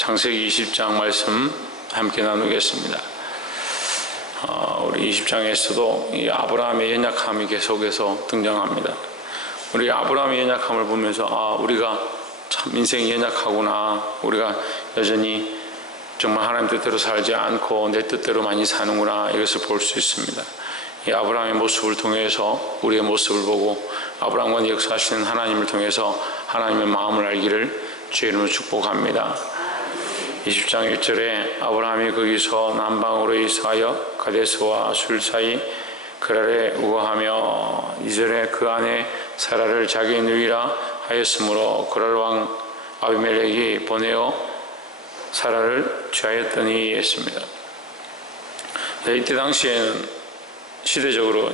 창세기 20장 말씀 함께 나누겠습니다. 우리 20장에서도 이 아브라함의 연약함이 계속해서 등장합니다. 우리 아브라함의 연약함을 보면서 우리가 참 인생이 연약하구나, 우리가 여전히 정말 하나님 뜻대로 살지 않고 내 뜻대로 많이 사는구나, 이것을 볼 수 있습니다. 이 아브라함의 모습을 통해서 우리의 모습을 보고 아브라함과 역사하시는 하나님을 통해서 하나님의 마음을 알기를 주의 이름으로 축복합니다. 20장 1절에 아브라함이 거기서 남방으로 이사하여 가데스와 술 사이 그랄에 우거하며 2절에 그 안에 사라를 자기 누이라 하였으므로 그랄 왕 아비멜렉이 보내어 사라를 취하였더니 했습니다. 이때 당시에는 시대적으로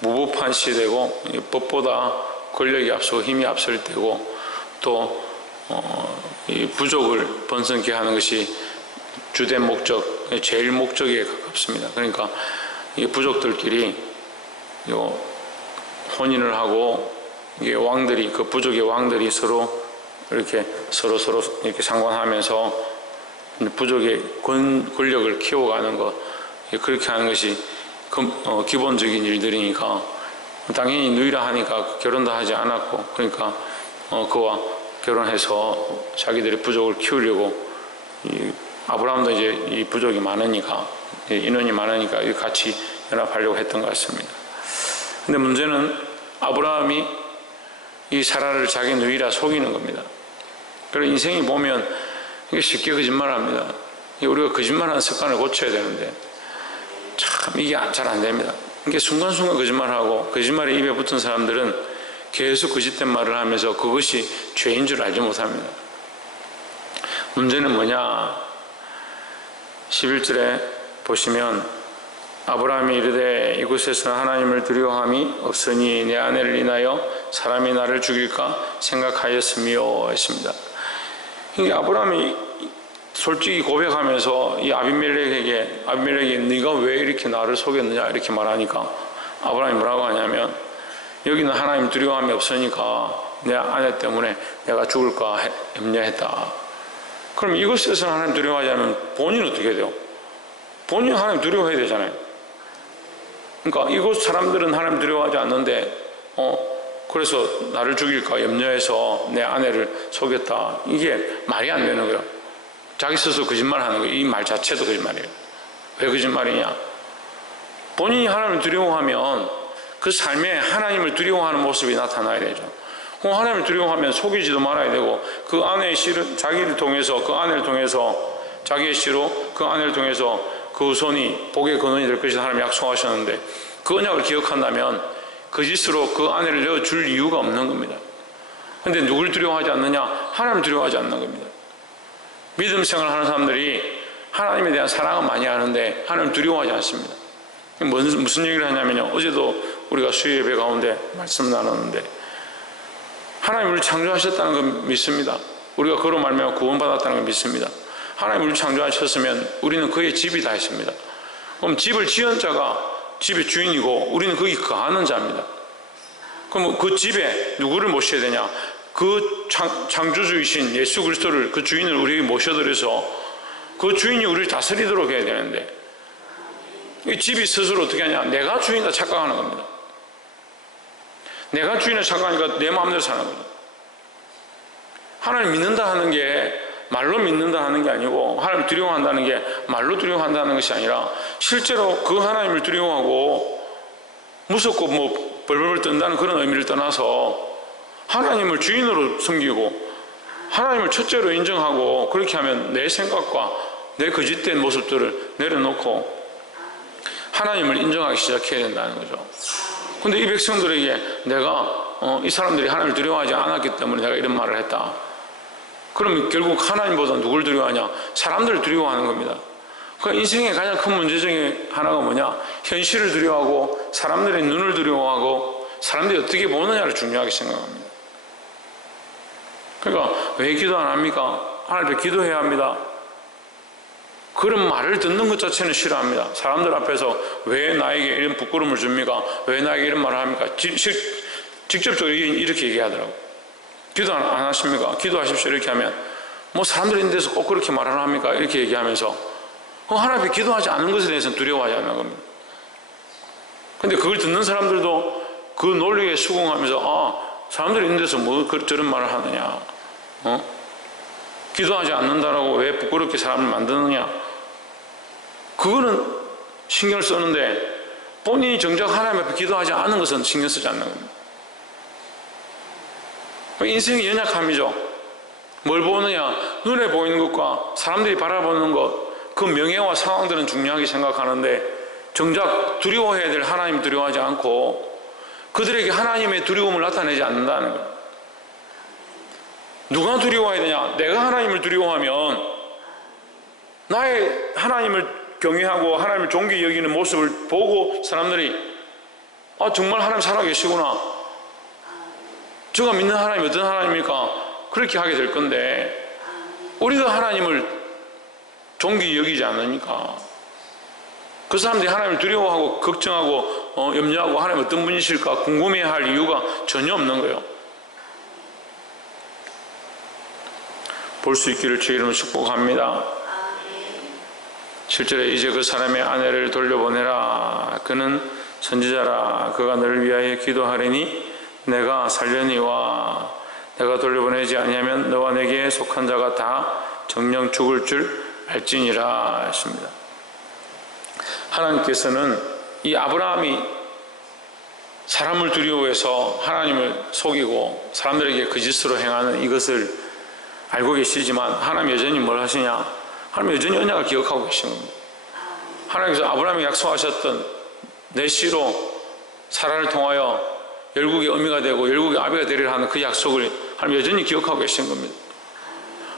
무법한 시대고 법보다 권력이 앞서고 힘이 앞설 때고 또 이 부족을 번성케 하는 것이 주된 목적, 제일 목적에 가깝습니다. 그러니까 이 부족들끼리 혼인을 하고 이게 왕들이, 그 부족의 왕들이 서로 이렇게 서로 이렇게 상관하면서 부족의 권력을 키워가는 것, 그렇게 하는 것이 기본적인 일들이니까 당연히 누이라 하니까 결혼도 하지 않았고, 그러니까 그와 결혼해서 자기들의 부족을 키우려고, 아브라함도 이제 이 부족이 많으니까, 인원이 많으니까 같이 연합하려고 했던 것 같습니다. 근데 문제는 아브라함이 이 사라를 자기 누이라 속이는 겁니다. 그리고 인생이 보면 이게 쉽게 거짓말합니다. 우리가 거짓말하는 습관을 고쳐야 되는데 참 이게 잘 안 됩니다. 이게 순간순간 거짓말하고, 거짓말에 입에 붙은 사람들은 계속 거짓된 말을 하면서 그것이 죄인 줄 알지 못합니다. 문제는 뭐냐? 11절에 보시면 아브라함이 이르되 이곳에서는 하나님을 두려워함이 없으니 내 아내를 인하여 사람이 나를 죽일까 생각하였으며 했습니다. 이게 아브라함이 솔직히 고백하면서 이 아비멜렉에게 네가 왜 이렇게 나를 속였느냐 이렇게 말하니까 아브라함이 뭐라고 하냐면, 여기는 하나님 두려움이 없으니까 내 아내 때문에 내가 죽을까 염려했다. 그럼 이곳에서 하나님 두려워하지 않으면 본인은 어떻게 돼요? 본인은 하나님 두려워해야 되잖아요. 그러니까 이곳 사람들은 하나님 두려워하지 않는데 그래서 나를 죽일까 염려해서 내 아내를 속였다. 이게 말이 안 되는 거예요. 자기 스스로 거짓말하는 거예요. 이 말 자체도 거짓말이에요. 왜 거짓말이냐? 본인이 하나님을 두려워하면 그 삶에 하나님을 두려워하는 모습이 나타나야 되죠. 하나님을 두려워하면 속이지도 말아야 되고, 그 아내의 씨를 자기를 통해서, 그 아내를 통해서, 자기의 씨로 그 아내를 통해서 그 후손이 복의 근원이 될 것이다 하나님이 약속하셨는데, 그 언약을 기억한다면 거짓으로 그 아내를 내어줄 이유가 없는 겁니다. 그런데 누굴 두려워하지 않느냐? 하나님을 두려워하지 않는 겁니다. 믿음 생활을 하는 사람들이 하나님에 대한 사랑은 많이 하는데 하나님을 두려워하지 않습니다. 무슨 얘기를 하냐면요, 어제도 우리가 수요 예배 가운데 말씀을 나눴는데, 하나님 우리를 창조하셨다는 걸 믿습니다. 우리가 그로 말미암아 구원받았다는 걸 믿습니다. 하나님 우리를 창조하셨으면 우리는 그의 집이다 했습니다. 그럼 집을 지은 자가 집의 주인이고 우리는 거기 거하는 자입니다. 그럼 그 집에 누구를 모셔야 되냐? 그 창조주이신 예수 그리스도를, 그 주인을 우리에게 모셔드려서 그 주인이 우리를 다스리도록 해야 되는데, 이 집이 스스로 어떻게 하냐? 내가 주인이다 착각하는 겁니다. 내가 주인을 착각하니까 내 마음대로 사는 거죠. 하나님 믿는다 하는 게 말로 믿는다 하는 게 아니고, 하나님 두려워한다는 게 말로 두려워한다는 것이 아니라 실제로 그 하나님을 두려워하고 무섭고 뭐 벌벌 떤다는 그런 의미를 떠나서 하나님을 주인으로 섬기고 하나님을 첫째로 인정하고, 그렇게 하면 내 생각과 내 거짓된 모습들을 내려놓고 하나님을 인정하기 시작해야 된다는 거죠. 근데 이 백성들에게 내가 이 사람들이 하나님을 두려워하지 않았기 때문에 내가 이런 말을 했다. 그러면 결국 하나님보다 누굴 두려워하냐? 사람들을 두려워하는 겁니다. 그러니까 인생의 가장 큰 문제 중에 하나가 뭐냐? 현실을 두려워하고 사람들의 눈을 두려워하고 사람들이 어떻게 보느냐를 중요하게 생각합니다. 그러니까 왜 기도 안 합니까? 하나님 앞에 기도해야 합니다. 그런 말을 듣는 것 자체는 싫어합니다. 사람들 앞에서 왜 나에게 이런 부끄러움을 줍니까? 왜 나에게 이런 말을 합니까? 직접적으로 이렇게 얘기하더라고요. 기도 안 하십니까? 기도하십시오. 이렇게 하면 뭐 사람들이 있는 데서 꼭 그렇게 말을 합니까? 이렇게 얘기하면서 하나님 앞에 기도하지 않는 것에 대해서는 두려워하지 않는 겁니다. 근데 그걸 듣는 사람들도 그 논리에 수긍하면서 사람들이 있는 데서 뭐 저런 말을 하느냐, 기도하지 않는다라고 왜 부끄럽게 사람을 만드느냐, 그거는 신경을 쓰는데 본인이 정작 하나님 앞에 기도하지 않는 것은 신경 쓰지 않는 겁니다. 인생의 연약함이죠. 뭘 보느냐, 눈에 보이는 것과 사람들이 바라보는 것, 그 명예와 상황들은 중요하게 생각하는데 정작 두려워해야 될 하나님 두려워하지 않고 그들에게 하나님의 두려움을 나타내지 않는다는 거예요. 누가 두려워해야 되냐? 내가 하나님을 두려워하면 나의 하나님을 경외하고 하나님을 존귀히 여기는 모습을 보고 사람들이 정말 하나님 살아계시구나, 저가 믿는 하나님이 어떤 하나님입니까? 그렇게 하게 될 건데 우리가 하나님을 존귀히 여기지 않으니까 그 사람들이 하나님을 두려워하고 걱정하고 염려하고 하나님 어떤 분이실까 궁금해할 이유가 전혀 없는 거예요. 볼 수 있기를 주의 이름으로 축복합니다. 7절에 이제 그 사람의 아내를 돌려보내라. 그는 선지자라. 그가 너를 위하여 기도하리니 내가 살려니와 내가 돌려보내지 아니하면 너와 내게 속한 자가 다 정령 죽을 줄 알지니라 했습니다. 하나님께서는 이 아브라함이 사람을 두려워해서 하나님을 속이고 사람들에게 거짓으로 행하는 이것을 알고 계시지만 하나님 여전히 뭘 하시냐? 하나님 여전히 언약을 기억하고 계시는 겁니다. 하나님께서 아브라함이 약속하셨던 내 씨로 사라를 통하여 열국의 어미가 되고 열국의 아비가 되리라 하는 그 약속을 하나님 여전히 기억하고 계시는 겁니다.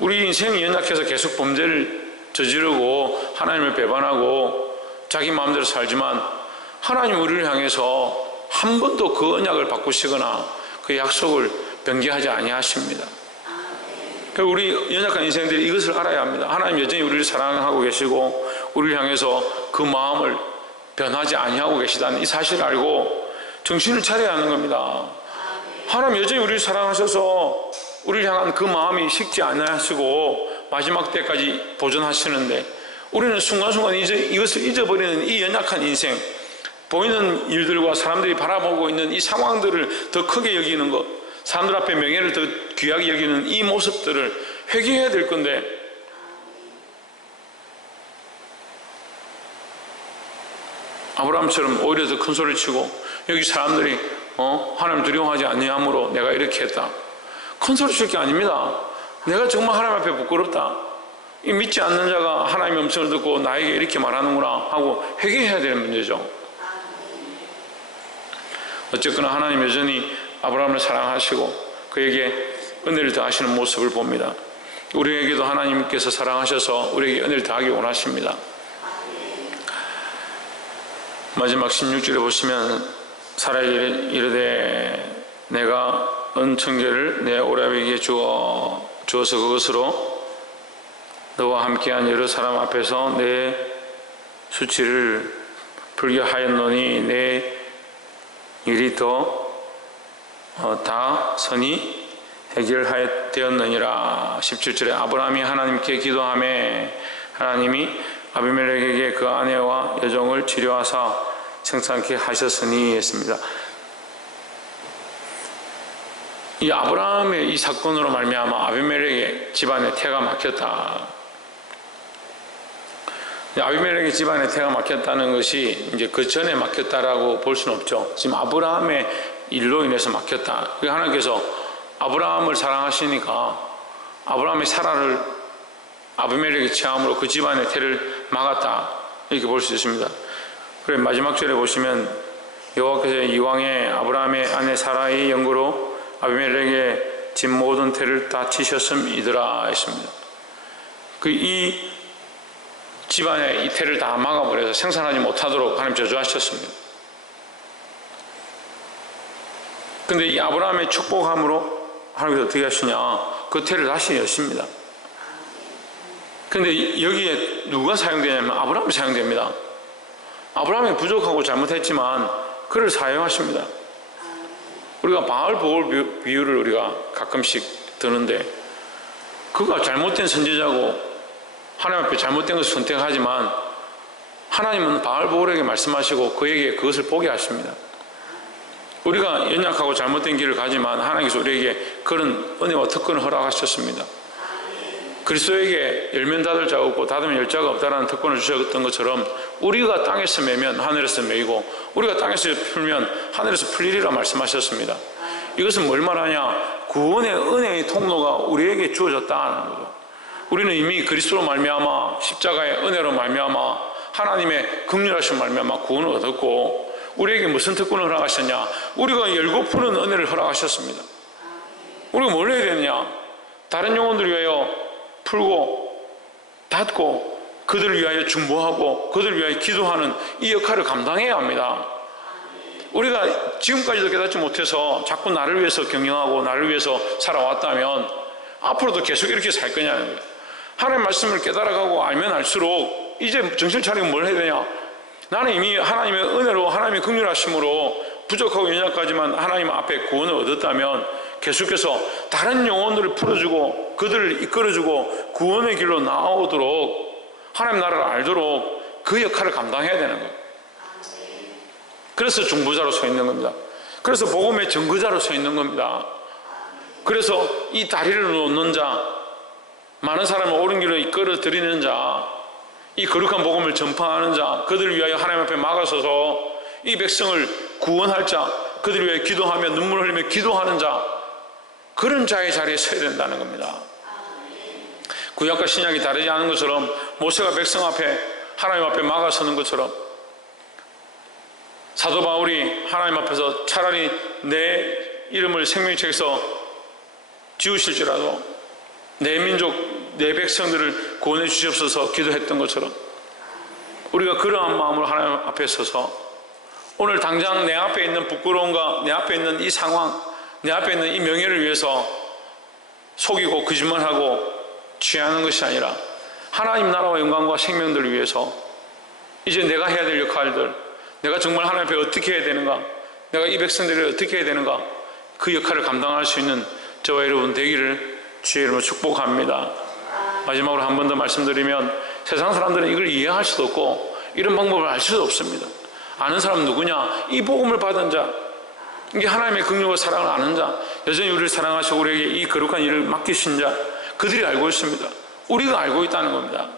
우리 인생이 연약해서 계속 범죄를 저지르고 하나님을 배반하고 자기 마음대로 살지만 하나님 우리를 향해서 한 번도 그 언약을 바꾸시거나 그 약속을 변개하지 아니하십니다. 우리 연약한 인생들이 이것을 알아야 합니다. 하나님 여전히 우리를 사랑하고 계시고 우리를 향해서 그 마음을 변하지 아니하고 계시다는 이 사실을 알고 정신을 차려야 하는 겁니다. 하나님 여전히 우리를 사랑하셔서 우리를 향한 그 마음이 식지 않으시고 마지막 때까지 보존하시는데 우리는 순간순간 이것을 잊어버리는 이 연약한 인생, 보이는 일들과 사람들이 바라보고 있는 이 상황들을 더 크게 여기는 것, 사람들 앞에 명예를 더 귀하게 여기는 이 모습들을 회개해야 될 건데 아브라함처럼 오히려 더 큰 소리 치고 여기 사람들이 하나님 두려워하지 아니함으로 내가 이렇게 했다, 큰 소리 칠 게 아닙니다. 내가 정말 하나님 앞에 부끄럽다, 이 믿지 않는 자가 하나님의 음성을 듣고 나에게 이렇게 말하는구나 하고 회개해야 되는 문제죠. 어쨌거나 하나님 여전히 아브라함을 사랑하시고 그에게 은혜를 더하시는 모습을 봅니다. 우리에게도 하나님께서 사랑하셔서 우리에게 은혜를 더하기 원하십니다. 마지막 16절에 보시면 사라에게 이르되 내가 은청계를 내 오라비에게 주어서 그것으로 너와 함께한 여러 사람 앞에서 내 수치를 풀게 하였노니 내 일이 다 선이 해결되었느니라. 17절에 아브라함이 하나님께 기도하며 하나님이 아비멜렉에게 그 아내와 여종을 치료하사 생산케 하셨으니 했습니다. 이 아브라함의 이 사건으로 말미암아 아비멜렉의 집안에 태가 막혔다. 아비멜렉의 집안에 태가 막혔다는 것이 이제 그 전에 막혔다라고 볼 수는 없죠. 지금 아브라함의 일로 인해서 막혔다. 하나님께서 아브라함을 사랑하시니까 아브라함의 사라를 아비멜렉의 체함으로 그 집안의 태를 막았다, 이렇게 볼 수 있습니다. 그래 마지막 절에 보시면 여호와께서 이왕에 아브라함의 아내 사라의 연고로 아비멜렉의 집 모든 태를 다 치셨음이더라 했습니다. 이 집안의 이 태를 다 막아버려서 생산하지 못하도록 하나님 저주하셨습니다. 근데 이 아브라함의 축복함으로 하나님께서 어떻게 하시냐, 그 태를 다시 여십니다. 근데 여기에 누가 사용되냐면 아브라함이 사용됩니다. 아브라함이 부족하고 잘못했지만 그를 사용하십니다. 우리가 바알 보올 비유를 우리가 가끔씩 드는데 그가 잘못된 선지자고 하나님 앞에 잘못된 것을 선택하지만 하나님은 바알보울에게 말씀하시고 그에게 그것을 보게 하십니다. 우리가 연약하고 잘못된 길을 가지만 하나님께서 우리에게 그런 은혜와 특권을 허락하셨습니다. 그리스도에게 열면 닫을 자가 없고 닫으면 열 자가 없다라는 특권을 주셨던 것처럼 우리가 땅에서 매면 하늘에서 매이고 우리가 땅에서 풀면 하늘에서 풀리리라 말씀하셨습니다. 이것은 뭘 말하냐? 구원의 은혜의 통로가 우리에게 주어졌다는 거죠. 우리는 이미 그리스도로 말미암아 십자가의 은혜로 말미암아 하나님의 긍휼하신 말미암아 구원을 얻었고 우리에게 무슨 특권을 허락하셨냐? 우리가 열고 푸는 은혜를 허락하셨습니다. 우리가 뭘 해야 되느냐? 다른 영혼들 위하여 풀고 닫고 그들을 위하여 중보하고 그들을 위하여 기도하는 이 역할을 감당해야 합니다. 우리가 지금까지도 깨닫지 못해서 자꾸 나를 위해서 경영하고 나를 위해서 살아왔다면 앞으로도 계속 이렇게 살 거냐는 거예요. 하나님의 말씀을 깨달아가고 알면 알수록 이제 정신 차리고 뭘 해야 되냐? 나는 이미 하나님의 은혜로 하나님의 긍휼하심으로 부족하고 연약하지만 하나님 앞에 구원을 얻었다면 계속해서 다른 영혼들을 풀어주고 그들을 이끌어주고 구원의 길로 나오도록 하나님 나라를 알도록 그 역할을 감당해야 되는 거예요. 그래서 중보자로 서 있는 겁니다. 그래서 복음의 증거자로 서 있는 겁니다. 그래서 이 다리를 놓는 자, 많은 사람을 옳은 길로 이끌어 드리는 자, 이 거룩한 복음을 전파하는 자, 그들을 위하여 하나님 앞에 막아서서 이 백성을 구원할 자, 그들을 위하여 기도하며 눈물을 흘리며 기도하는 자, 그런 자의 자리에 서야 된다는 겁니다. 구약과 신약이 다르지 않은 것처럼 모세가 백성 앞에 하나님 앞에 막아서는 것처럼 사도 바울이 하나님 앞에서 차라리 내 이름을 생명책에서 지우실지라도 내 민족, 내 백성들을 구원해 주시옵소서 기도했던 것처럼 우리가 그러한 마음으로 하나님 앞에 서서 오늘 당장 내 앞에 있는 부끄러움과 내 앞에 있는 이 상황, 내 앞에 있는 이 명예를 위해서 속이고 거짓말하고 취하는 것이 아니라 하나님 나라와 영광과 생명들을 위해서 이제 내가 해야 될 역할들, 내가 정말 하나님 앞에 어떻게 해야 되는가, 내가 이 백성들을 어떻게 해야 되는가, 그 역할을 감당할 수 있는 저와 여러분 되기를 주의 이름으로 축복합니다. 마지막으로 한 번 더 말씀드리면 세상 사람들은 이걸 이해할 수도 없고 이런 방법을 알 수도 없습니다. 아는 사람은 누구냐? 이 복음을 받은 자, 이게 하나님의 긍휼과 사랑을 아는 자, 여전히 우리를 사랑하시고 우리에게 이 거룩한 일을 맡기신 자, 그들이 알고 있습니다. 우리가 알고 있다는 겁니다.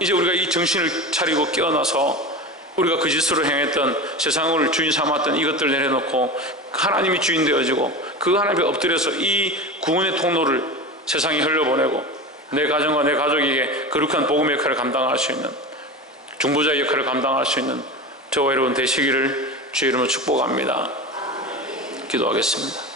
이제 우리가 이 정신을 차리고 깨어나서 우리가 거짓으로 행했던 세상을 주인 삼았던 이것들을 내려놓고 하나님이 주인 되어지고 그 하나님에 엎드려서 이 구원의 통로를 세상에 흘려보내고 내 가정과 내 가족에게 거룩한 복음의 역할을 감당할 수 있는 중보자의 역할을 감당할 수 있는 저와 여러분 되시기를 주의 이름으로 축복합니다. 기도하겠습니다.